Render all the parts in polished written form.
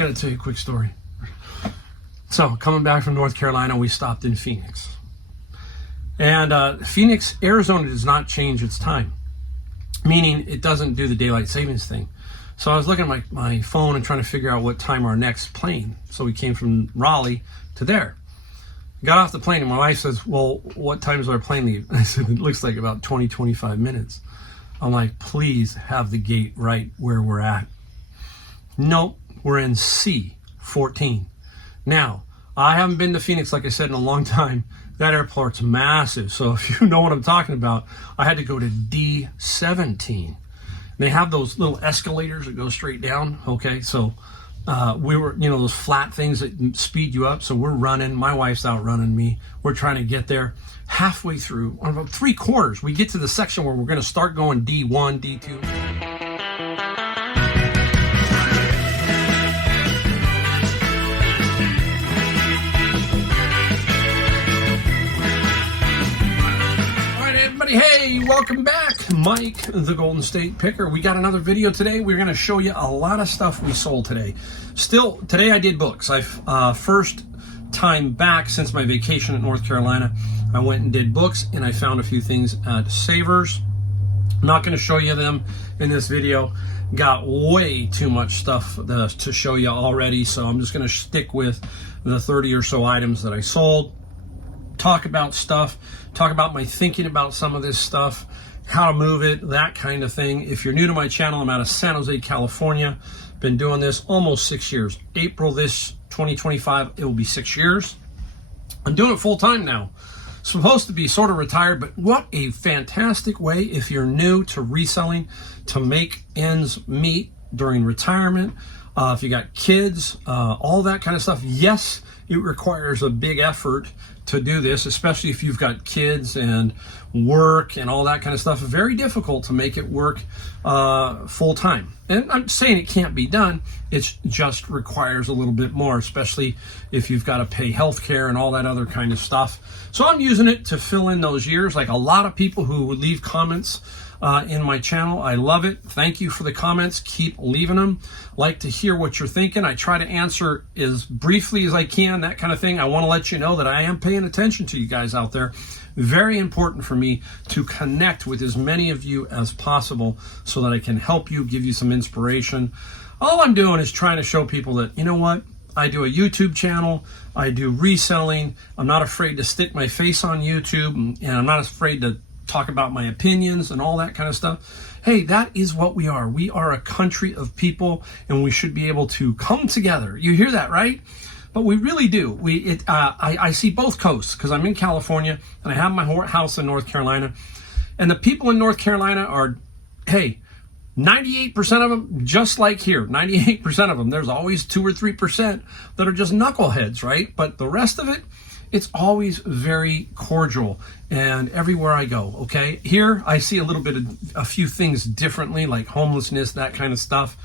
got to tell you a quick story. So coming back from North Carolina, we stopped in Phoenix. And Phoenix, Arizona does not change its time, meaning it doesn't do the daylight savings thing. So I was looking at my phone and trying to figure out what time our next plane. So we came from Raleigh to there. Got off the plane and my wife says, well, what time does our plane leave? I said, it looks like about 20, 25 minutes. I'm like, please have the gate right where we're at. Nope, we're in C14. Now, I haven't been to Phoenix, like I said, in a long time. That airport's massive. So if you know what I'm talking about, I had to go to D17. They have those little escalators that go straight down. Okay, so we were, those flat things that speed you up. So we're running. My wife's outrunning me. We're trying to get there. Halfway through, about 3/4, we get to the section where we're going to start going D1, D2. Hey, welcome back. Mike, the Golden State Picker. We got another video today. We're going to show you a lot of stuff we sold today. Today I did books. First time back since my vacation in North Carolina, I went and did books, and I found a few things at Savers. I'm not going to show you them in this video. Got way too much stuff to show you already, so I'm just going to stick with the 30 or so items that I sold. Talk about stuff, talk about my thinking about some of this stuff, how to move it, that kind of thing. If you're new to my channel, I'm out of San Jose, California. Been doing this almost 6 years. April this 2025, it will be 6 years. I'm doing it full time now. Supposed to be sort of retired, but what a fantastic way if you're new to reselling to make ends meet during retirement. If you got kids, all that kind of stuff. Yes, it requires a big effort to do this, especially if you've got kids and work and all that kind of stuff. Very difficult to make it work full time. And I'm saying it can't be done. It just requires a little bit more, especially if you've got to pay health care and all that other kind of stuff. So I'm using it to fill in those years, like a lot of people who would leave comments in my channel. I love it. Thank you for the comments. Keep leaving them. Like to hear what you're thinking. I try to answer as briefly as I can, that kind of thing. I want to let you know that I am paying attention to you guys out there. Very important for me to connect with as many of you as possible so that I can help you, give you some inspiration. All I'm doing is trying to show people that, you know what? I do a YouTube channel. I do reselling. I'm not afraid to stick my face on YouTube, and I'm not afraid to talk about my opinions and all that kind of stuff. Hey, that is what we are. We are a country of people, and we should be able to come together. You hear that, right? But we really do. I see both coasts because I'm in California and I have my house in North Carolina. And the people in North Carolina are, hey, 98% of them, just like here, 98% of them. There's always 2 or 3% that are just knuckleheads, right? But the rest of it, it's always very cordial, and everywhere I go, okay? Here, I see a few things differently, like homelessness, that kind of stuff.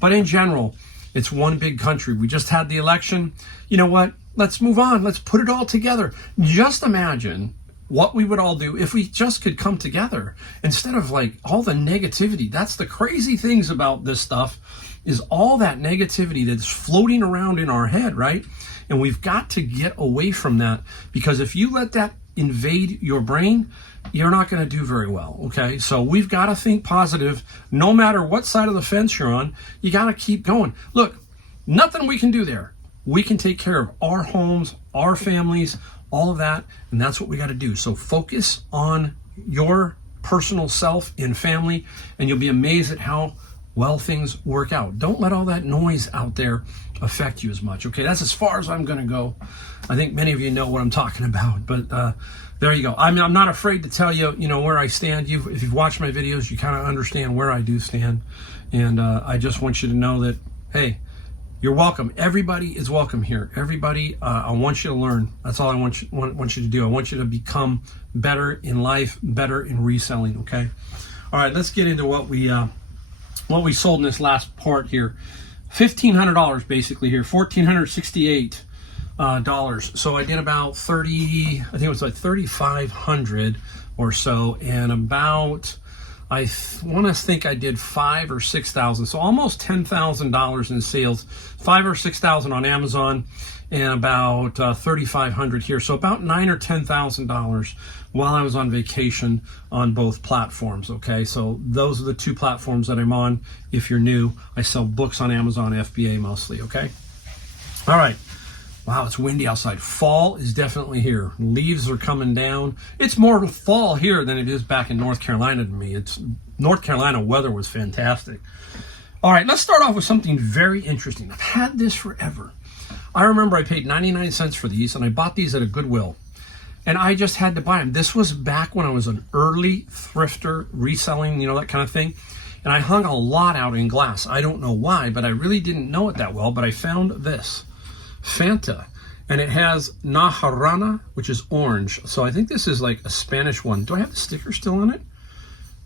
But in general, it's one big country. We just had the election. You know what? Let's move on. Let's put it all together. Just imagine what we would all do if we just could come together instead of like all the negativity. That's the crazy things about this stuff, is all that negativity that's floating around in our head, right? And we've got to get away from that, because if you let that invade your brain, you're not going to do very well, okay? So we've got to think positive. No matter what side of the fence you're on, you got to keep going. Look, nothing we can do there. We can take care of our homes, our families, all of that, and that's what we got to do. So focus on your personal self and family, and you'll be amazed at how well things work out. Don't let all that noise out there affect you as much, okay? That's as far as I'm going to go. I think many of you know what I'm talking about, but there you go. I'm not afraid to tell you, where I stand. If you've watched my videos, you kind of understand where I do stand, and I just want you to know that, hey, you're welcome. Everybody is welcome here. Everybody, I want you to learn. That's all I want you to do. I want you to become better in life, better in reselling, okay? All right, let's get into what we sold in this last part here. $1,500 basically here, $1,468 So I did about 30, I think it was like 3,500 or so, and about I want to think I did 5,000 or 6,000, so almost $10,000 in sales, 5,000 or 6,000 on Amazon, and about 3,500 here, so about $9,000 or $10,000 while I was on vacation on both platforms. Okay, so those are the two platforms that I'm on. If you're new, I sell books on Amazon, FBA mostly. Okay, all right. Wow, it's windy outside. Fall is definitely here. Leaves are coming down. It's more fall here than it is back in North Carolina to me. North Carolina weather was fantastic. All right, let's start off with something very interesting. I've had this forever. I remember I paid 99 cents for these, and I bought these at a Goodwill. And I just had to buy them. This was back when I was an early thrifter, reselling, that kind of thing. And I hung a lot out in glass. I don't know why, but I really didn't know it that well. But I found this. Fanta, and it has Najarana, which is orange. So I think this is like a Spanish one. Do I have the sticker still on it?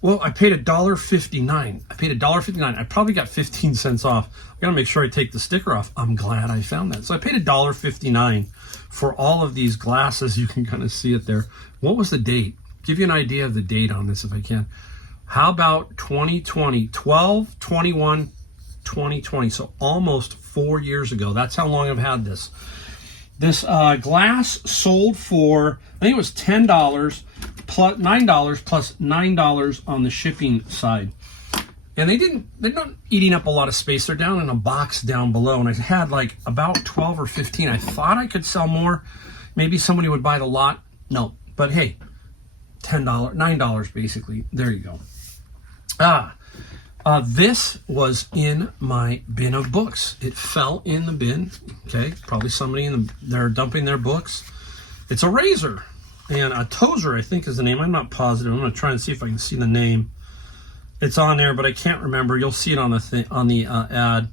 Well, I paid $1.59. I paid $1.59. I probably got 15 cents off. I gotta make sure I take the sticker off. I'm glad I found that. So I paid $1.59 for all of these glasses. You can kind of see it there. What was the date? Give you an idea of the date on this if I can. How about 2020? 12/21/2020. So almost 4 years ago. That's how long I've had this. This glass sold for, I think it was $10 plus $9 plus $9 on the shipping side. And they're not eating up a lot of space. They're down in a box down below. And I had like about 12 or 15. I thought I could sell more. Maybe somebody would buy the lot. No, but hey, $10, $9 basically. There you go. This was in my bin of books. It fell in the bin. Okay, probably somebody they're dumping their books. It's a razor and a Tozer, I think is the name. I'm not positive. I'm going to try and see if I can see the name. It's on there, but I can't remember. You'll see it on the ad.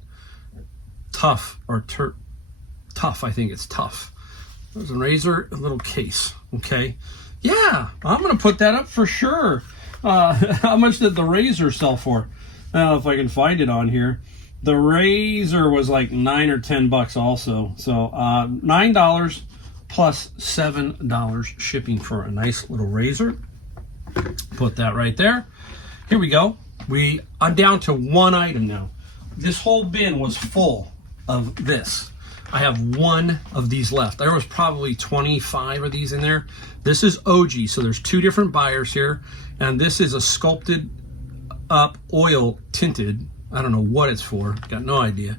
Tough or Tough. I think it's Tough. There's a razor, a little case. Okay, yeah, I'm going to put that up for sure. How much did the razor sell for? I don't know if I can find it on here. The razor was like $9 or $10 also. So $9 plus $7 shipping for a nice little razor. Put that right there. Here we go. I'm down to one item now. This whole bin was full of this. I have one of these left. There was probably 25 of these in there. This is OG, so there's two different buyers here. And this is a sculpted up oil tinted. I don't know what it's for. Got no idea.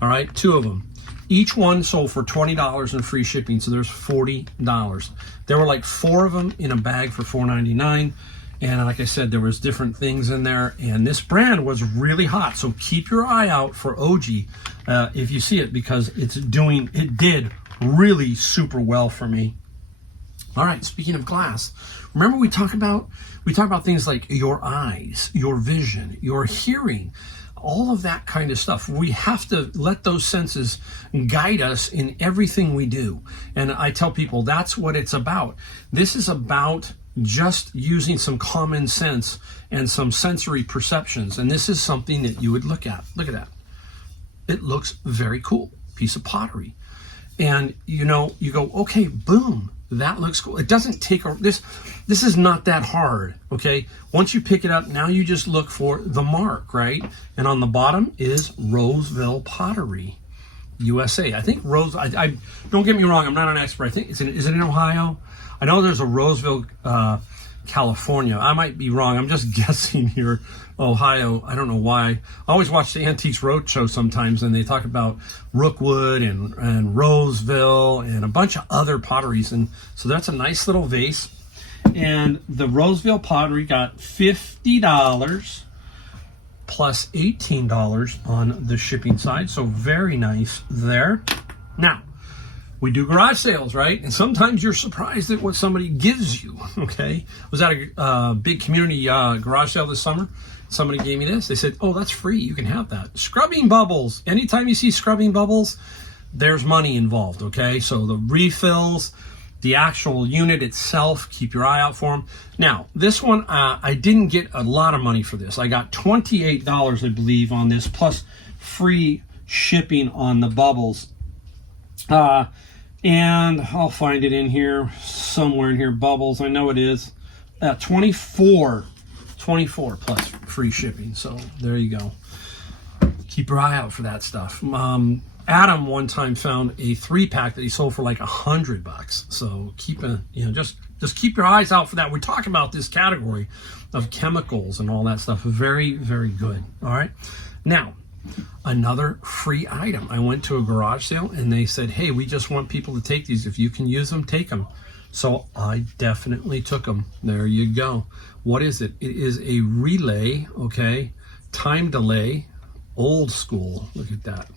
All right, two of them. Each one sold for $20 and free shipping, so there's $40. There were like 4 of them in a bag for $4.99. And like I said, there was different things in there. And this brand was really hot, so keep your eye out for OG if you see it, because it did really super well for me. All right, speaking of glass, remember we talk about things like your eyes, your vision, your hearing, all of that kind of stuff. We have to let those senses guide us in everything we do. And I tell people that's what it's about. This is about just using some common sense and some sensory perceptions. And this is something that you would look at. Look at that. It looks very cool. Piece of pottery. And you go, okay, boom. That looks cool. It doesn't take this is not that hard, okay? Once you pick it up, now you just look for the mark, right? And on the bottom is Roseville Pottery, USA. I think I don't get me wrong, I'm not an expert. I think is it in Ohio? I know there's a Roseville, California. I might be wrong. I'm just guessing here. Ohio. I don't know why. I always watch the Antiques Roadshow sometimes, and they talk about Rookwood and Roseville and a bunch of other potteries. And so that's a nice little vase. And the Roseville pottery got $50 plus $18 on the shipping side. So very nice there. Now, we do garage sales, right? And sometimes you're surprised at what somebody gives you, okay? I was at a big community garage sale this summer. Somebody gave me this. They said, oh, that's free. You can have that. Scrubbing bubbles. Anytime you see scrubbing bubbles, there's money involved, okay? So the refills, the actual unit itself, keep your eye out for them. Now, this one, I didn't get a lot of money for this. I got $28, I believe, on this, plus free shipping on the bubbles. And I'll find it in here, somewhere in here, bubbles. I know it is. $24 $24 plus free shipping. So there you go. Keep your eye out for that stuff. Adam one time found a 3-pack that he sold for like $100. So keep just keep your eyes out for that. We're talking about this category of chemicals and all that stuff. Very, very good. All right. Now, another free item. I went to a garage sale and they said, hey, we just want people to take these. If you can use them, take them. So I definitely took them. There you go. What is it? It is a relay, okay? Time delay, old school. Look at that.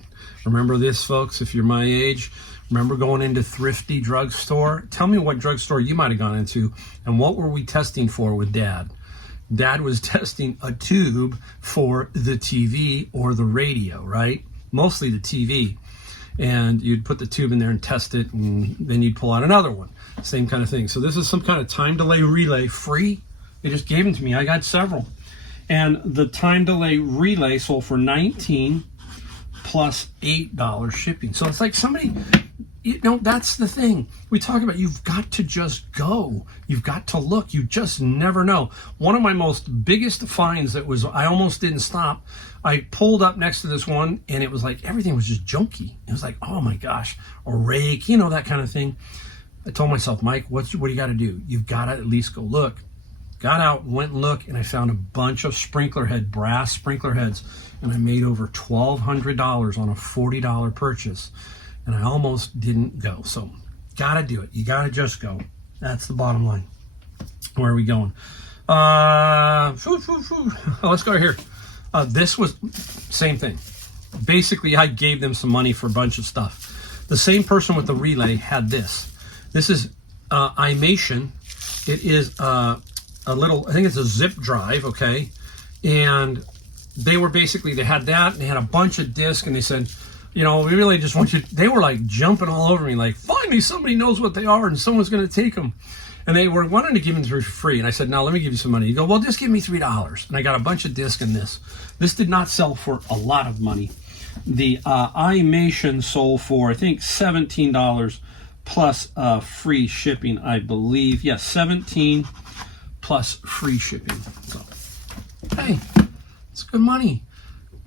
Remember this, folks, if you're my age? Remember going into Thrifty drugstore? Tell me what drugstore you might have gone into, and what were we testing for with Dad? Dad was testing a tube for the TV or the radio, right? Mostly the TV. And you'd put the tube in there and test it, and then you'd pull out another one. Same kind of thing. So this is some kind of time delay relay, free. They just gave them to me. I got several. And the time delay relay sold for $19 plus $8 shipping. So it's like somebody, that's the thing. We talk about you've got to just go. You've got to look. You just never know. One of my most biggest finds that was, I almost didn't stop. I pulled up next to this one and it was like everything was just junky. It was like, oh my gosh, a rake, that kind of thing. I told myself, Mike, what do you got to do? You've got to at least go look. Got out, went and looked, and I found a bunch of brass sprinkler heads, and I made over $1,200 on a $40 purchase, and I almost didn't go. So, gotta do it. You gotta just go. That's the bottom line. Where are we going? Let's go here. This was same thing. Basically, I gave them some money for a bunch of stuff. The same person with the relay had this. This is iMation. It is a little, I think it's a zip drive, okay? And they had that, and they had a bunch of discs, and they said, we really just want you, they were like jumping all over me, like, finally somebody knows what they are, and someone's going to take them. And they were wanting to give them for free, and I said, no, let me give you some money. You go, well, just give me $3. And I got a bunch of discs in this. This did not sell for a lot of money. The iMation sold for, I think, $17 plus free shipping, I believe. Yes, $17 plus free shipping. So, hey, it's good money.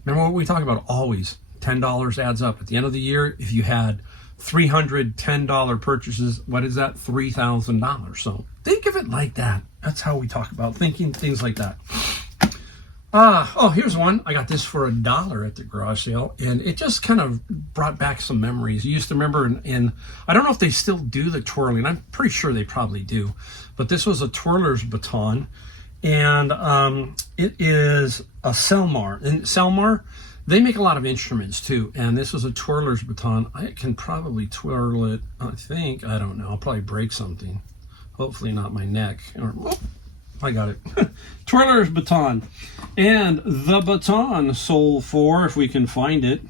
Remember what we talk about always. $10 adds up. At the end of the year, if you had $310 purchases, what is that? $3,000. So think of it like that. That's how we talk about thinking things like that. Here's one. I got this for $1 at the garage sale, and it just kind of brought back some memories. You used to remember in I don't know if they still do the twirling. I'm pretty sure they probably do. But this was a twirler's baton, and it is a Selmar. And Selmar, they make a lot of instruments too, and this was a twirler's baton. I can probably twirl it, I think. I don't know. I'll probably break something. Hopefully not my neck. I got it. Twirler's baton. And the baton sold for, if we can find it,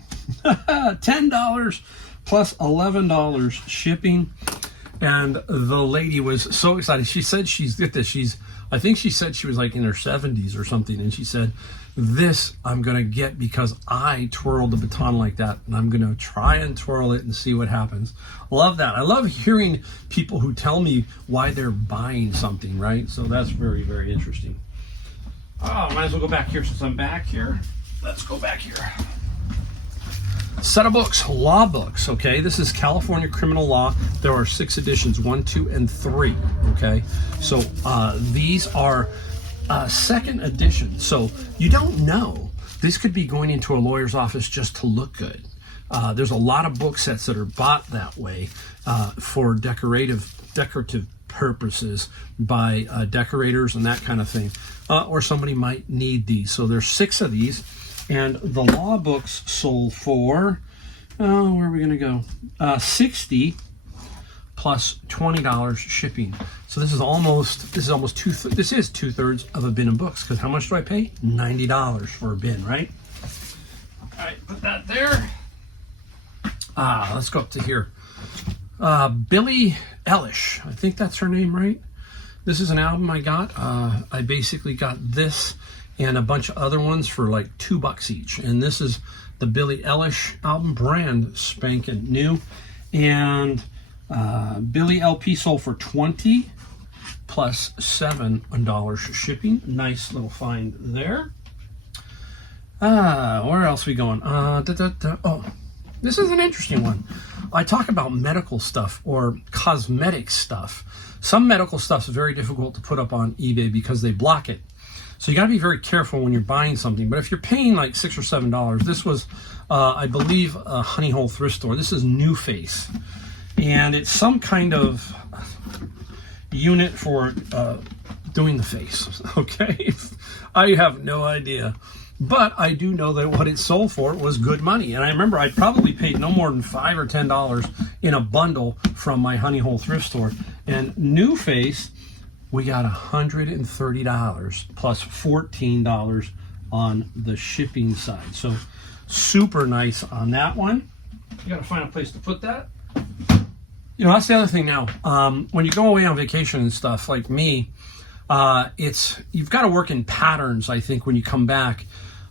$10 plus $11 shipping. And the lady was so excited. She said I think she said she was like in her 70s or something. And she said, this I'm going to get because I twirled the baton like that. And I'm going to try and twirl it and see what happens. Love that. I love hearing people who tell me why they're buying something, right? So that's very, very interesting. Might as well go back here since I'm back here. Let's go back here. Set of books, law books, okay? This is California Criminal Law. There are 6 editions, 1, 2, and 3, okay? So these are second edition. So you don't know. This could be going into a lawyer's office just to look good. There's a lot of book sets that are bought that way for decorative purposes by decorators and that kind of thing. Or somebody might need these. So there's 6 of these. And the law books sold for, where are we going to go? $60 plus $20 shipping. So this is almost 2/3 of a bin of books. Because how much do I pay? $90 for a bin, right? All right, put that there. Let's go up to here. Billie Eilish, I think that's her name, right? This is an album I got. I basically got this and a bunch of other ones for like $2 each. And this is the Billie Eilish album, brand spanking new. And Billie LP sold for $20. plus $7 shipping. Nice little find there. Where else are we going? Oh, this is an interesting one. I talk about medical stuff or cosmetic stuff. Some medical stuff is very difficult to put up on eBay because they block it. So you got to be very careful when you're buying something. But if you're paying like $6 or $7, this was, I believe, a Honey Hole thrift store. This is New Face. And it's some kind of unit for doing the face, okay? I have no idea. But I do know that what it sold for was good money. And I remember I probably paid no more than $5 or $10 in a bundle from my Honey Hole thrift store. And New Face, we got $130 plus $14 on the shipping side. So super nice on that one. You got to find a place to put that. You know, that's the other thing now. When you go away on vacation and stuff like me, you've got to work in patterns. I think when you come back,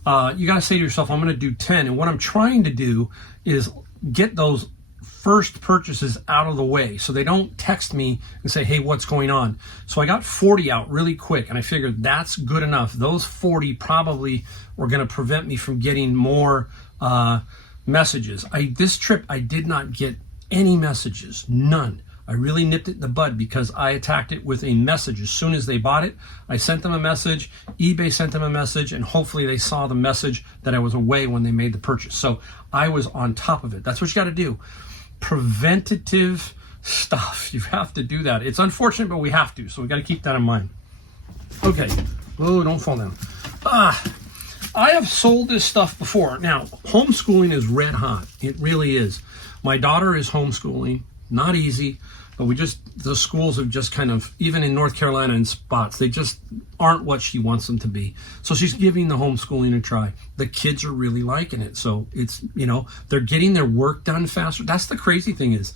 you got to say to yourself, I'm going to do 10. And what I'm trying to do is get those first purchases out of the way so they don't text me and say, hey, what's going on? So I got 40 out really quick, and I figured that's good enough. Those 40 probably were going to prevent me from getting more messages. This trip, I did not get any messages, none. I really nipped it in the bud because I attacked it with a message. As soon as they bought it, I sent them a message, eBay sent them a message, and hopefully they saw the message that I was away when they made the purchase. So I was on top of it. That's what you got to do. Preventative stuff. You have to do that. It's unfortunate, but we have to. So we got to keep that in mind. Okay. Oh, don't fall down. I have sold this stuff before. Now, homeschooling is red hot. It really is. My daughter is homeschooling. Not easy, but the schools have just kind of, even in North Carolina in spots, they just aren't what she wants them to be. So she's giving the homeschooling a try. The kids are really liking it. So it's, they're getting their work done faster. That's the crazy thing is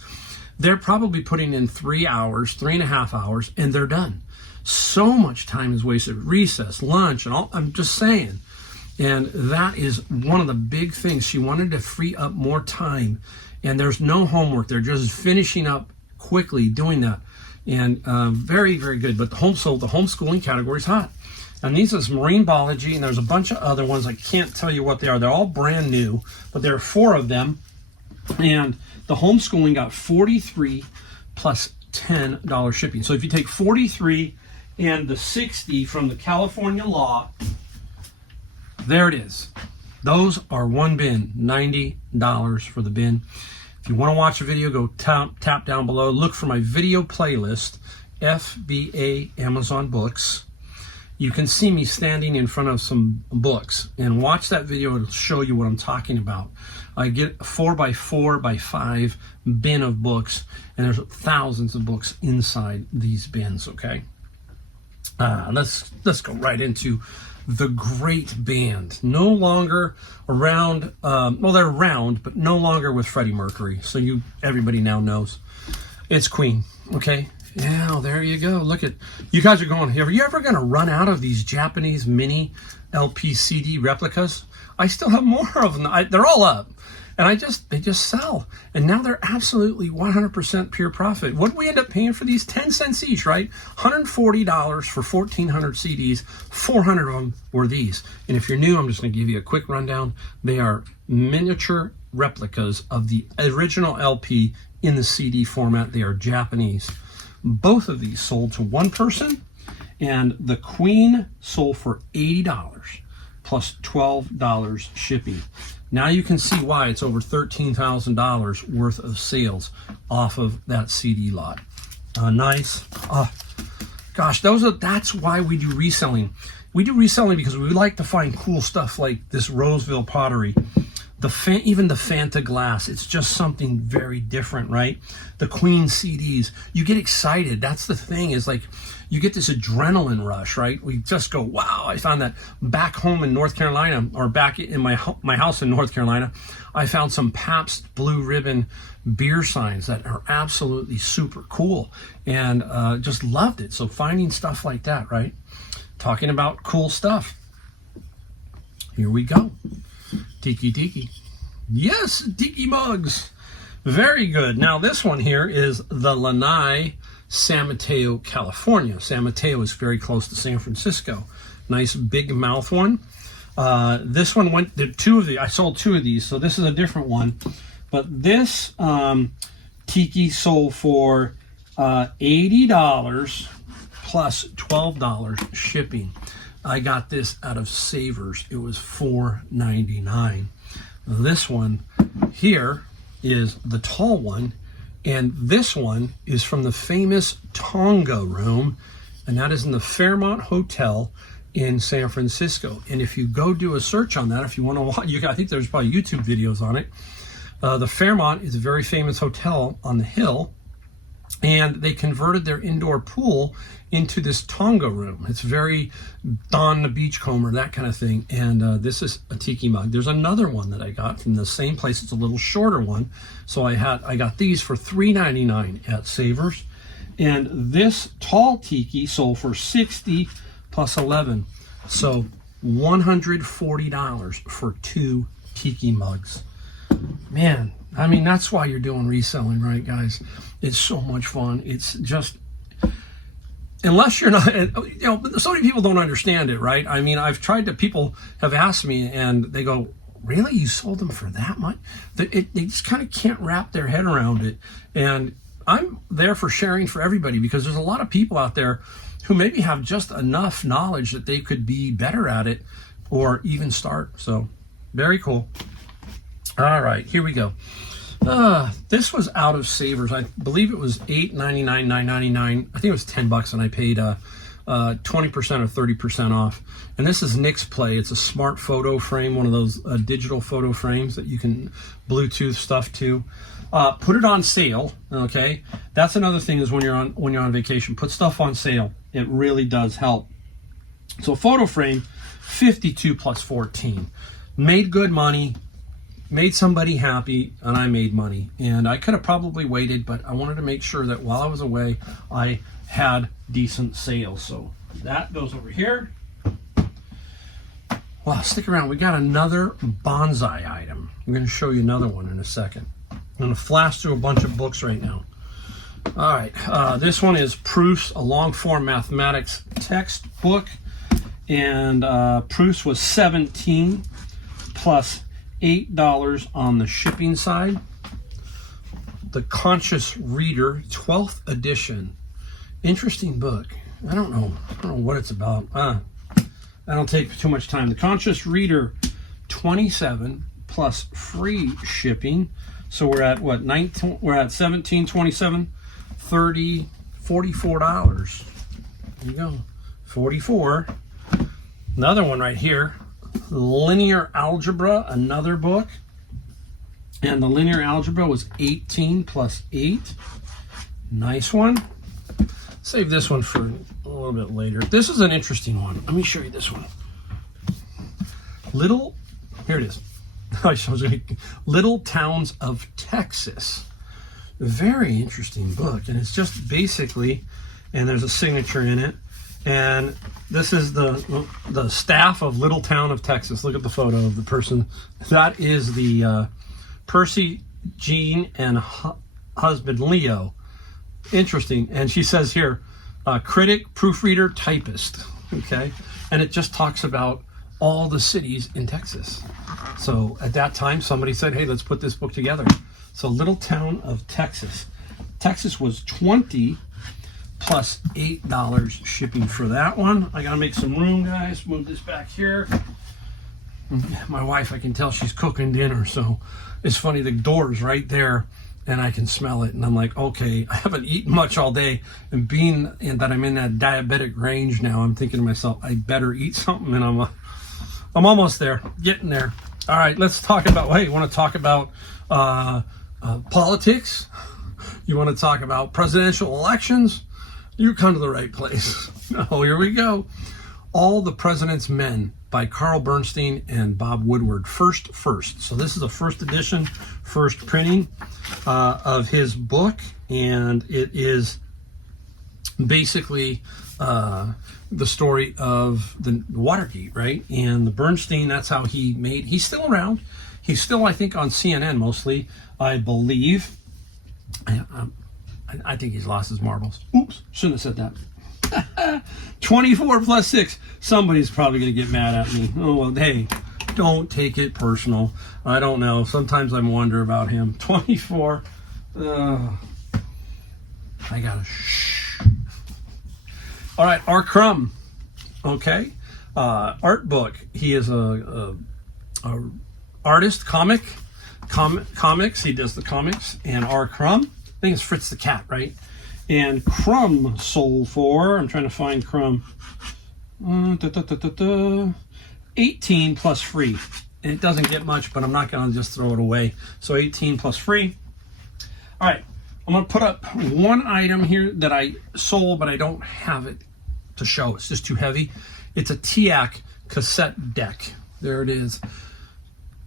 they're probably putting in 3 hours, 3.5 hours, and they're done. So much time is wasted. Recess, lunch, and all. I'm just saying. And that is one of the big things. She wanted to free up more time. And there's no homework. They're just finishing up quickly doing that. And very, very good. But the homeschooling category is hot. And these is marine biology, and there's a bunch of other ones. I can't tell you what they are. They're all brand new, but there are 4 of them. And the homeschooling got 43 plus $10 shipping. So if you take 43 and the 60 from the California law, there it is. Those are one bin, $90 for the bin. If you want to watch a video, go tap down below. Look for my video playlist, FBA Amazon Books. You can see me standing in front of some books and watch that video. It'll show you what I'm talking about. I get a 4x4x5 bin of books, and there's thousands of books inside these bins, okay? Let's go right into the great band. No longer around, well, they're around, but no longer with Freddie Mercury. So everybody now knows. It's Queen, okay? Yeah, there you go. Look at, you guys are going, are you ever going to run out of these Japanese mini LP CD replicas? I still have more of them. They're all up. And they just sell. And now they're absolutely 100% pure profit. What did we end up paying for these? 10 cents each, right? $140 for 1,400 CDs. 400 of them were these. And if you're new, I'm just going to give you a quick rundown. They are miniature replicas of the original LP in the CD format. They are Japanese. Both of these sold to one person, and the Queen sold for $80 plus $12 shipping. Now you can see why it's over $13,000 worth of sales off of that CD lot. Nice. Gosh, that's why we do reselling. We do reselling because we like to find cool stuff like this Roseville pottery. Even the Fanta glass, it's just something very different, right? The Queen CDs, you get excited. That's the thing, is like you get this adrenaline rush, right? We just go, wow, I found that back home in North Carolina, or back in my house in North Carolina, I found some Pabst Blue Ribbon beer signs that are absolutely super cool, and just loved it. So finding stuff like that, right? Talking about cool stuff. Here we go. Tiki. Yes, Tiki mugs. Very good. Now this one here is the Lanai San Mateo, California. San Mateo is very close to San Francisco. Nice big mouth one. This one went, I sold 2 of these, so this is a different one. But this Tiki sold for $80 plus $12 shipping. I got this out of Savers. It was $4.99. This one here is the tall one, and this one is from the famous Tonga room, and that is in the Fairmont Hotel in San Francisco. And if you go do a search on that, if you want to watch, I think there's probably YouTube videos on it. The Fairmont is a very famous hotel on the hill, and they converted their indoor pool into this Tonga room. It's very Don the Beachcomber, that kind of thing. And this is a Tiki mug. There's another one that I got from the same place. It's a little shorter one. So I got these for $3.99 at Savers. And this tall Tiki sold for $60 plus $11. So $140 for 2 Tiki mugs. Man, I mean, that's why you're doing reselling, right, guys? It's so much fun. It's just, unless you're not, so many people don't understand it, right? I mean, I've tried to, people have asked me and they go, really? You sold them for that much? They just kind of can't wrap their head around it. And I'm there for sharing for everybody, because there's a lot of people out there who maybe have just enough knowledge that they could be better at it or even start. So very cool. All right, here we go. This was out of Savers. I believe it was $8.99, $9.99. I think it was $10, and I paid 20% or 30% off. And this is Nick's Play. It's a smart photo frame, one of those digital photo frames that you can Bluetooth stuff to. Put it on sale. Okay, that's another thing, is when you're on vacation, put stuff on sale. It really does help. So photo frame, 52 plus 14. Made good money. Made somebody happy, and I made money. And I could have probably waited, but I wanted to make sure that while I was away, I had decent sales. So that goes over here. Wow, stick around. We got another bonsai item. I'm going to show you another one in a second. I'm going to flash through a bunch of books right now. All right, this one is Proust's, a long-form mathematics textbook. And Proust was $17 plus $8 on the shipping side. The Conscious Reader, 12th edition. Interesting book. I don't know what it's about. I don't take too much time. The Conscious Reader, 27 plus free shipping. So we're at what, 19? We're at 17, 27, 30, $44. There you go. 44. Another one right here. Linear Algebra, another book. And the Linear Algebra was 18 plus 8. Nice one. Save this one for a little bit later. This is an interesting one. Let me show you this one. Here it is. I showed you Little Towns of Texas. Very interesting book. And it's just basically, and there's a signature in it. And this is the staff of Little Town of Texas. Look at the photo of the person. That is the Percy, Jean, and husband Leo. Interesting. And she says here, critic, proofreader, typist. Okay. And it just talks about all the cities in Texas. So at that time, somebody said, hey, let's put this book together. So Little Town of Texas. Texas was 20 plus $8 shipping for that one. I gotta make some room, guys. Move this back here. My wife, I can tell she's cooking dinner, so it's funny, the door's right there and I can smell it, and I'm like, okay, I haven't eaten much all day, and being that I'm in that diabetic range now, I'm thinking to myself, I better eat something, and I'm almost there, getting there. All right, let's talk about, hey, you want to talk about politics? You want to talk about presidential elections? You come to the right place. Oh, here we go. All the President's Men by Carl Bernstein and Bob Woodward. First. So this is a first edition, first printing of his book. And it is basically the story of the Watergate, right? And the Bernstein, that's how he's still around. He's still, I think, on CNN mostly, I believe. I think he's lost his marbles. Oops, shouldn't have said that. 24 plus 6. Somebody's probably going to get mad at me. Oh, well, hey, don't take it personal. I don't know. Sometimes I wonder about him. 24. I got to shh. All right, R. Crumb. Okay. Art book. He is a artist, comics. He does the comics. And R. Crumb. I think it's Fritz the Cat, right? And Crumb sold for, I'm trying to find Crumb, 18 plus free. And it doesn't get much, but I'm not going to just throw it away. So 18 plus free. All right, I'm going to put up one item here that I sold, but I don't have it to show. It's just too heavy. It's a TIAC cassette deck. There it is.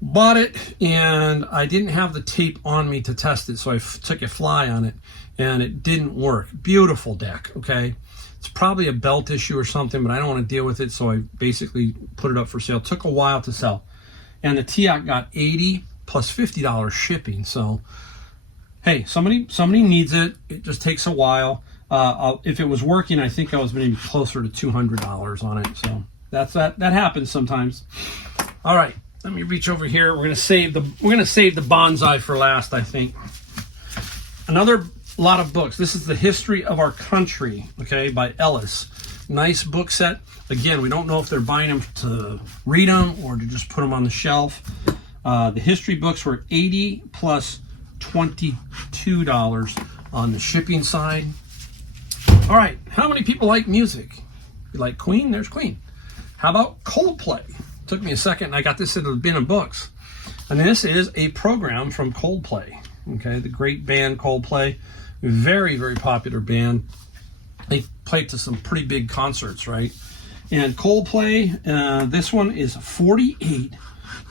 Bought it, and I didn't have the tape on me to test it, so I took a fly on it, and it didn't work. Beautiful deck, okay? It's probably a belt issue or something, but I don't want to deal with it, so I basically put it up for sale. Took a while to sell. And the TIAC got $80 plus $50 shipping, so hey, somebody needs it. It just takes a while. If it was working, I think I was maybe closer to $200 on it, so that happens sometimes. All right. Let me reach over here. We're gonna save the bonsai for last, I think. Another lot of books. This is The History of Our Country, okay, by Ellis. Nice book set. Again, we don't know if they're buying them to read them or to just put them on the shelf. The history books were $80 plus $22 on the shipping side. All right, how many people like music? You like Queen? There's Queen. How about Coldplay? Took me a second, and I got this in a bin of books. And this is a program from Coldplay. Okay, the great band Coldplay. Very, very popular band. They played to some pretty big concerts, right? And Coldplay, this one is $48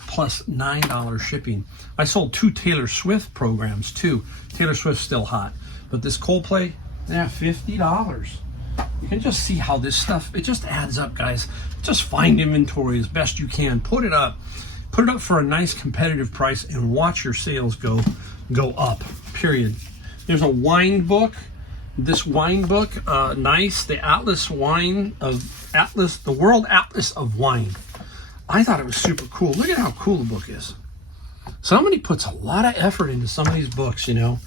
plus $9 shipping. I sold 2 Taylor Swift programs, too. Taylor Swift's still hot. But this Coldplay, yeah, $50. You can just see how this stuff, it just adds up, guys. Just find inventory as best you can. Put it up for a nice competitive price and watch your sales go up, period. There's a wine book. This wine book, nice. The the World Atlas of Wine. I thought it was super cool. Look at how cool the book is. Somebody puts a lot of effort into some of these books, you know,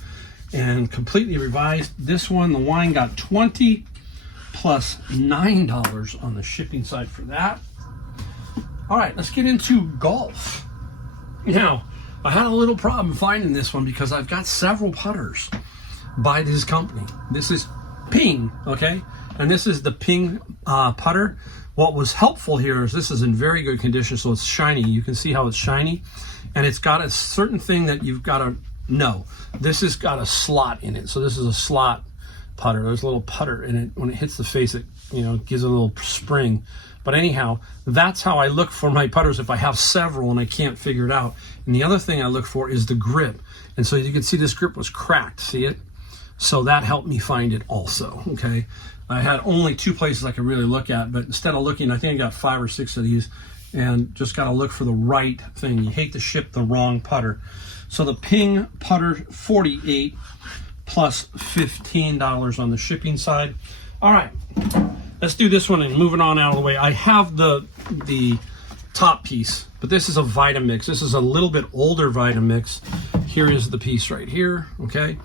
and completely revised. This one, the wine, got $20 plus $9 on the shipping side for that. All right, let's get into golf. Now, I had a little problem finding this one because I've got several putters by this company. This is Ping, okay? And this is the Ping putter. What was helpful here is this is in very good condition, so it's shiny. You can see how it's shiny. And it's got a certain thing that you've got to know. This has got a slot in it. So this is a slot putter. There's a little putter in it. When it hits the face, it gives a little spring. But anyhow, that's how I look for my putters if I have several and I can't figure it out. And the other thing I look for is the grip. And so you can see this grip was cracked. See it? So that helped me find it also. Okay. I had only 2 places I could really look at, but instead of looking, I think I got 5 or 6 of these, and just got to look for the right thing. You hate to ship the wrong putter. So the Ping putter, $48 plus $15 on the shipping side. All right, let's do this one and moving on out of the way. I have the top piece, but this is a Vitamix. This is a little bit older Vitamix. Here is the piece right here, okay?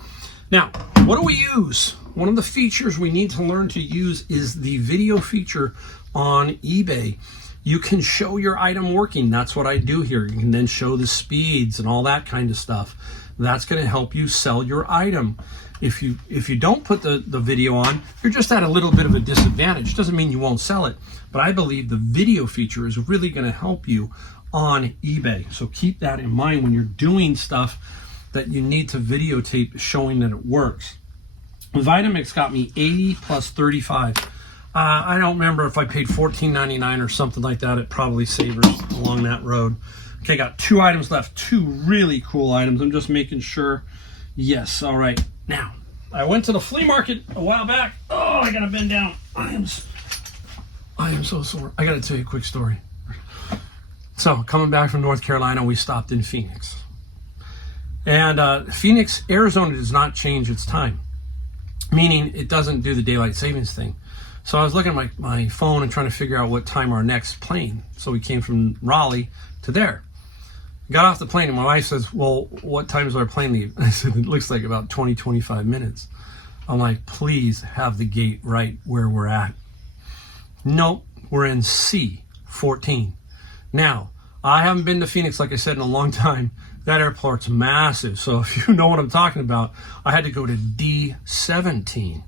Now, what do we use? One of the features we need to learn to use is the video feature on eBay. You can show your item working. That's what I do here. You can then show the speeds and all that kind of stuff. That's going to help you sell your item. If you don't put the video on, you're just at a little bit of a disadvantage. Doesn't mean you won't sell it, but I believe the video feature is really going to help you on eBay. So keep that in mind when you're doing stuff that you need to videotape showing that it works. Vitamix got me $80 plus $35. I don't remember if I paid $14.99 or something like that at probably Savers along that road. Okay, got 2 items left. 2 really cool items. I'm just making sure. Yes, all right. Now, I went to the flea market a while back. Oh, I gotta bend down. I am so sore. I gotta tell you a quick story. So, coming back from North Carolina, we stopped in Phoenix. And Phoenix, Arizona does not change its time. meaning it doesn't do the daylight savings thing. So I was looking at my phone and trying to figure out what time our next plane. So we came from Raleigh to there. Got off the plane and my wife says, well, what time does our plane leave? I said, it looks like about 20, 25 minutes. I'm like, please have the gate right where we're at. Nope, we're in C14. Now, I haven't been to Phoenix, like I said, in a long time. That airport's massive. So if you know what I'm talking about, I had to go to D17.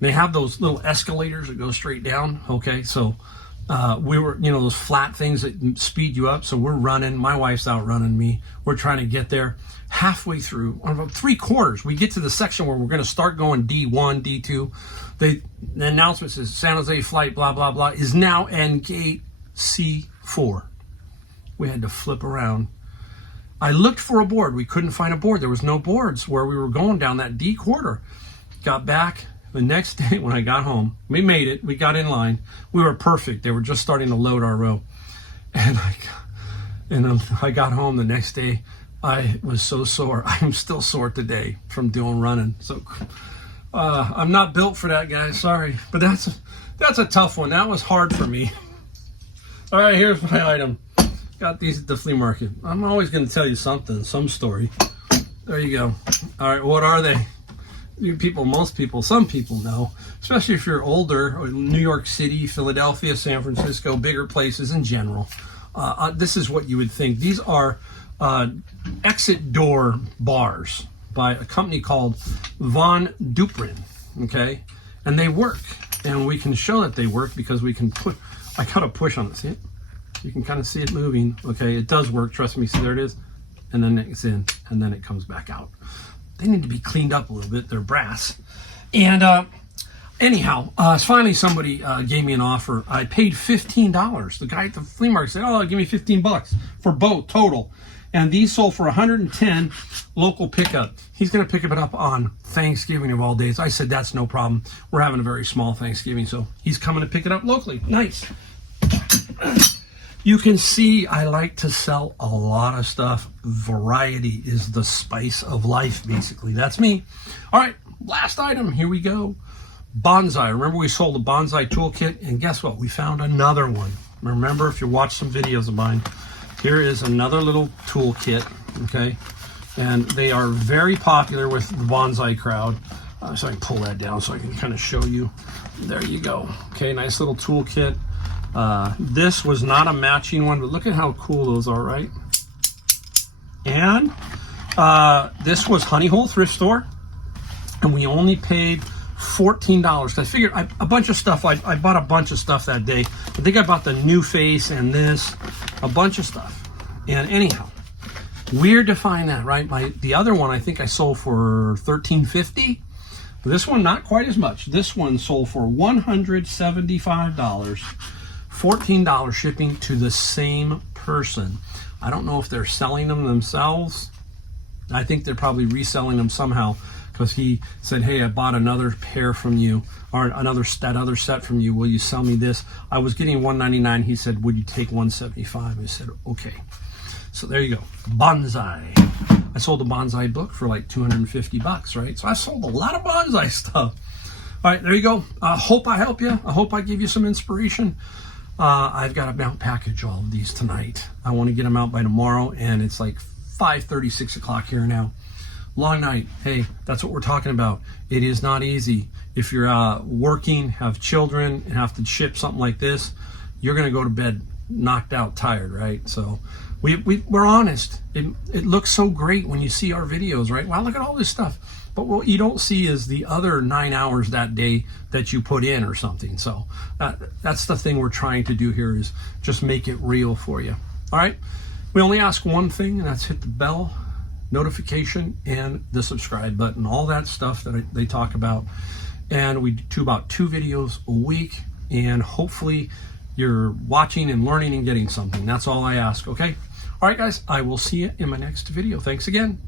They have those little escalators that go straight down. Okay, so we were, those flat things that speed you up. So we're running. My wife's outrunning me. We're trying to get there. Halfway through, about 3/4, we get to the section where we're going to start going D1, D2. The announcement says San Jose flight, blah, blah, blah, is now in gate C4. We had to flip around. I looked for a board. We couldn't find a board. There was no boards where we were going down that D quarter. Got back. The next day when I got home, we made it. We got in line. We were perfect. They were just starting to load our row. And I got home the next day. I was so sore. I am still sore today from doing running. So I'm not built for that, guys. Sorry. But that's a tough one. That was hard for me. All right, here's my item. Got these at the flea market. I'm always going to tell you something, some story. There you go. All right, what are they? Some people know, especially if you're older, or New York City, Philadelphia, San Francisco, bigger places in general. This is what you would think. These are exit door bars by a company called Von Duprin, okay? And they work, and we can show that they work because we can put, I got a push on it, see it? You can kind of see it moving, okay? It does work, trust me, see there it is? And then it's in, and then it comes back out. They need to be cleaned up a little bit. They're brass. And anyhow, finally somebody gave me an offer. I paid $15. The guy at the flea market said, oh, give me $15 for both total. And these sold for $110 local pickup. He's going to pick it up on Thanksgiving of all days. I said, that's no problem. We're having a very small Thanksgiving, so he's coming to pick it up locally. Nice. You can see I like to sell a lot of stuff. Variety is the spice of life, basically. That's me. All right, last item. Here we go. Bonsai. Remember we sold a bonsai toolkit, and guess what? We found another one. Remember, if you watch some videos of mine, here is another little toolkit, okay? And they are very popular with the bonsai crowd. So I can pull that down so I can kind of show you. There you go. Okay, nice little toolkit. This was not a matching one, but look at how cool those are, right? And this was Honey Hole Thrift Store, and we only paid $14. I figured a bunch of stuff. I bought a bunch of stuff that day. I think I bought the New Face and this, a bunch of stuff. And anyhow, weird to find that, right? The other one I think I sold for $13.50. This one not quite as much. This one sold for $175. $14 shipping to the same person. I don't know if they're selling them themselves. I think they're probably reselling them somehow, because he said, hey, I bought another pair from you, or that other set from you. Will you sell me this? I was getting $199. He said, would you take $175? I said, okay. So there you go. Bonsai. I sold a bonsai book for like $250, right? So I sold a lot of bonsai stuff. All right, there you go. I hope I help you. I hope I give you some inspiration. I've got to mount package all of these tonight. I want to get them out by tomorrow, and it's like 5:30, 6 o'clock here now. Long night. Hey, that's what we're talking about. It is not easy. If you're working, have children, and have to ship something like this, you're going to go to bed knocked out, tired, right? So we're honest. It looks so great when you see our videos, right? Wow, look at all this stuff. But what you don't see is the other 9 hours that day that you put in or something. So that's the thing we're trying to do here, is just make it real for you. All right? We only ask one thing, and that's hit the bell notification and the subscribe button, all that stuff that they talk about. And we do about 2 videos a week, and hopefully you're watching and learning and getting something. That's all I ask, okay? All right, guys, I will see you in my next video. Thanks again.